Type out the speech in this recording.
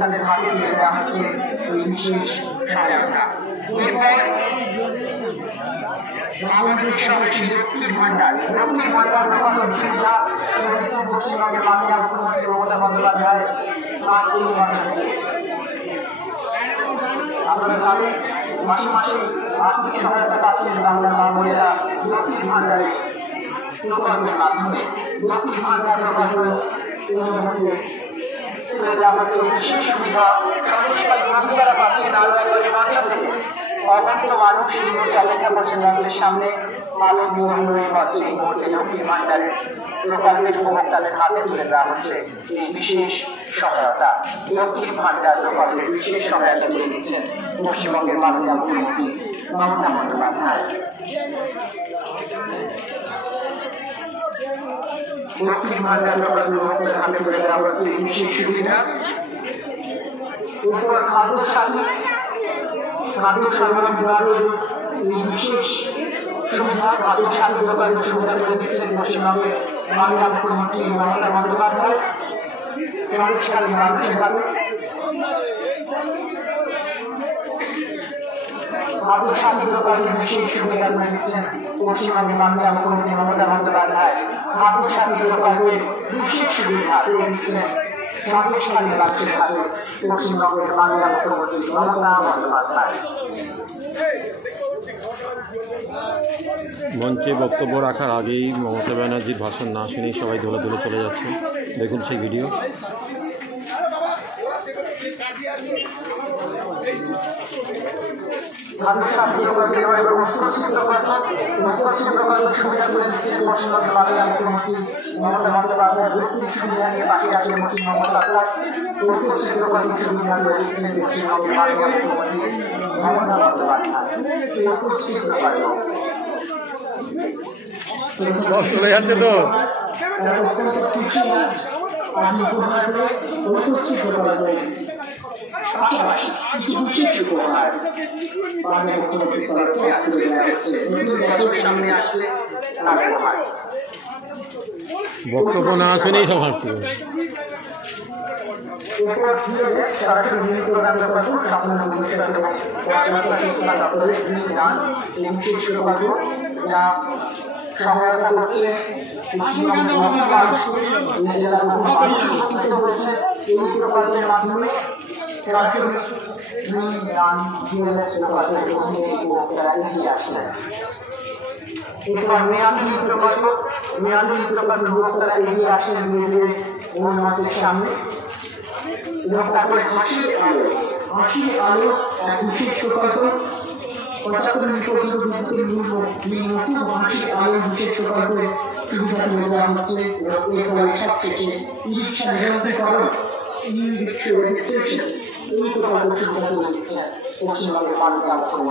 তাদের হাতে তুলে দেওয়া হচ্ছে এই বিশেষ সহায়তা। বাংলাদেশ সরকারি লক্ষ্মীর ভান্ডার পশ্চিমবঙ্গের মাননীয় মুখ্যমন্ত্রী মমতা বন্দ্যোপাধ্যায় আপনারা জানেন মাসে মাসে আর্থিক সহায়তা পাচ্ছেন বাংলার মা বোনেরা লক্ষ্মীর ভান্ডারে প্রকল্পের মাধ্যমে। লক্ষ্মীর ভান্ডার বিশেষ সুবিধা বাংলারা পাচ্ছেন আরো একবার বাংলা থেকে অগণিত মানুষ এই মুহূর্তে অপেক্ষা করছেন আমাদের সামনে আলো নিয়ে পাচ্ছে এই মুহূর্তে লক্ষ্মীর ভান্ডারের প্রকল্পের উপভোক্তাদের হাতে তুলে দেওয়া হচ্ছে এই বিশেষ সহায়তা। লক্ষ্মীর ভান্ডার প্রকল্পের বিশেষ সহায়তা তুলে দিচ্ছেন পশ্চিমবঙ্গের মাননীয় মুখ্যমন্ত্রী মমতা বন্দ্যোপাধ্যায়। লক্ষ্মীর ভান্ডার প্রকল্পের উপভোক্তাদের হাতে তুলে দেওয়া হচ্ছে এই বিশেষ সুবিধা। খাদ্য সরবরাহ বিভাগের এই বিশেষ সুবিধা খাদ্য প্রকল্পের সুবিধা তুলে দিচ্ছেন পশ্চিমবঙ্গের মাননীয় মুখ্যমন্ত্রী মমতা বন্দ্যোপাধ্যায়। খাদ্য প্রকল্পের বিশেষ সুবিধা তুলে দিচ্ছেন পশ্চিমবঙ্গের মাননীয় মুখ্যমন্ত্রী মমতা বন্দ্যোপাধ্যায়। খাদ্য প্রকল্পের বিশেষ সুবিধা তুলে দিচ্ছেন পশ্চিমবঙ্গের মাননীয় মুখ্যমন্ত্রী মমতা বন্দ্যোপাধ্যায়। মঞ্চে বক্তব্য রাখার আগেই মমতা ব্যানার্জির ভাষণ না শুনেই সবাই দলে দলে চলে যাচ্ছে। দেখুন সেই ভিডিও। চলে যাচ্ছে তো বক্তব্য না শুনেই সব হাঁটছে। সহায়তা করছে এই প্রকল্পের মাধ্যমে মেয়াদি প্রকল্প উপভোক্তারা এগিয়ে আসেন মঞ্চের সামনে এবং তারপরে হাসির আলো এক বিশেষ প্রকল্প 75 মিনিট পর্যন্ত বিদ্যুতের হাসির আলো বিশেষ প্রকল্পের সুবিধা তুলে দেওয়া হচ্ছে এবং এরপরে সবশেষে ই-রিকশা নিবন্ধীকরণ ই-রিকশা রেজিস্ট্রেশন এই প্রকল্পের সুবিধা তুলে দিচ্ছেন পশ্চিমবঙ্গের মাননীয় মুখ্যমন্ত্রী।